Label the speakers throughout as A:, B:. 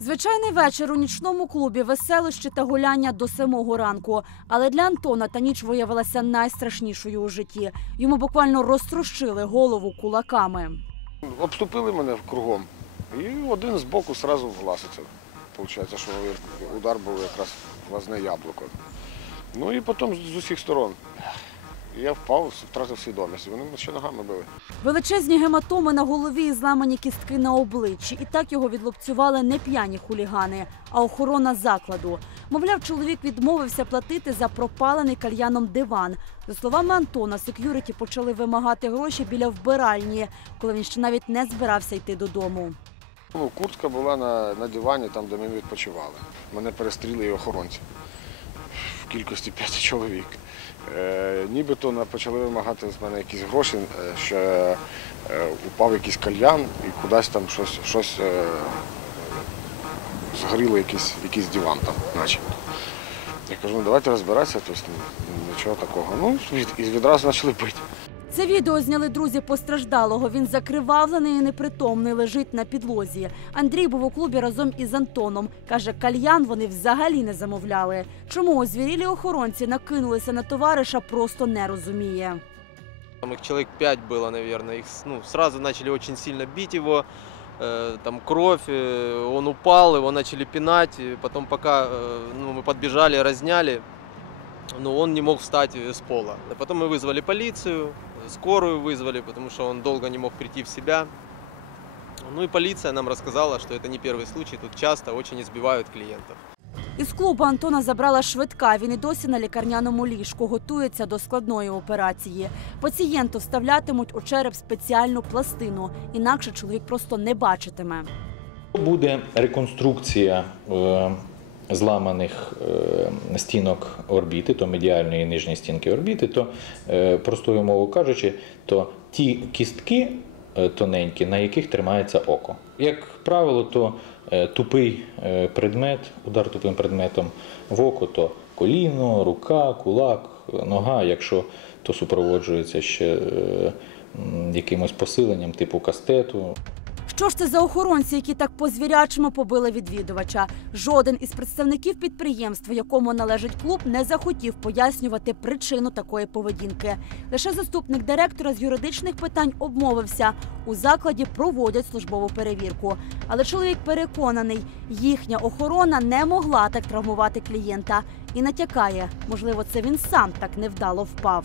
A: Звичайний вечір у нічному клубі, веселощі та гуляння до самого ранку. Але для Антона та ніч виявилася найстрашнішою у житті. Йому буквально розтрощили голову кулаками.
B: Обступили мене кругом. І один з боку одразу в глаз. Це виходить, що удар був якраз в глазне яблуко. Ну і потім з усіх сторон. Я впав, втратив свідомість. Вони мене ще ногами били.
A: Величезні гематоми на голові і зламані кістки на обличчі. І так його відлупцювали не п'яні хулігани, а охорона закладу. Мовляв, чоловік відмовився платити за пропалений кальяном диван. За словами Антона, сек'юриті почали вимагати гроші біля вбиральні, коли він ще навіть не збирався йти додому.
B: Ну, куртка була на, на дивані, там, де ми відпочивали. Мене перестріли і охоронці кількості п'яти чоловік. Е, нібито почали вимагати з мене якісь гроші, е, що е, упав якийсь кальян і кудись там щось, щось згоріло якийсь, якийсь диван там, начебто. Я кажу, ну давайте розбиратися, тобто нічого такого. Ну, і відразу почали бити.
A: Це відео зняли друзі постраждалого. Він закривавлений і непритомний, лежить на підлозі. Андрій був у клубі разом із Антоном. Каже, кальян вони взагалі не замовляли. Чому озвірілі охоронці накинулися на товариша, просто не розуміє.
C: Там их человек пять было, наверное. Их ну, сразу начали очень сильно бить его. э, Там кровь, э, он упал, его начали пинать. и Потом пока э, ну, мы подбежали, разняли, но он не мог встать э, с пола. А Потом мы вызвали полицию, скорую вызвали, потому что он долго не мог прийти в себя. Ну и полиция нам рассказала, что это не первый случай, тут часто очень избивают клиентов.
A: Із клубу Антона забрала швидка. Він і досі на лікарняному ліжку готується до складної операції. Пацієнту вставлятимуть у череп спеціальну пластину, інакше чоловік просто не бачитиме.
D: Буде реконструкція е, зламаних е, стінок орбіти, то медіальної нижньої стінки орбіти, то е, простою мовою кажучи, то ті кістки е, тоненькі, на яких тримається око. Як правило, то тупий предмет, удар тупим предметом в око, то коліно, рука, кулак, нога, якщо то супроводжується ще якимось посиленням типу кастету,
A: Що ж це за охоронці, які так по-звірячому побили відвідувача? Жоден із представників підприємства, якому належить клуб, не захотів пояснювати причину такої поведінки. Лише заступник директора з юридичних питань обмовився. У закладі проводять службову перевірку. Але чоловік переконаний, їхня охорона не могла так травмувати клієнта і натякає, можливо, це він сам так невдало впав.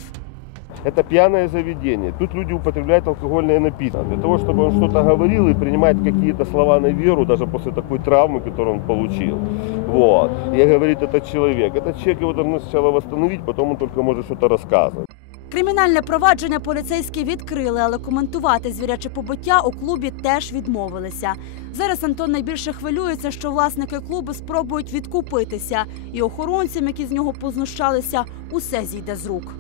E: Это пьяное заведение. Тут люди употребляют алкогольные напитки. Для того, чтобы он что-то говорил и принимать какие-то слова на веру, даже после такой травмы, которую он получил. Вот. И говорит этот человек. Этот человек его должны сначала восстановить, потом он только может что-то рассказывать.
A: Кримінальне провадження поліцейські відкрили, але коментувати звіряче побиття у клубі теж відмовилися. Зараз Антон найбільше хвилюється, що власники клубу спробують відкупитися, і охоронцям, які з нього познущалися, усе зійде з рук.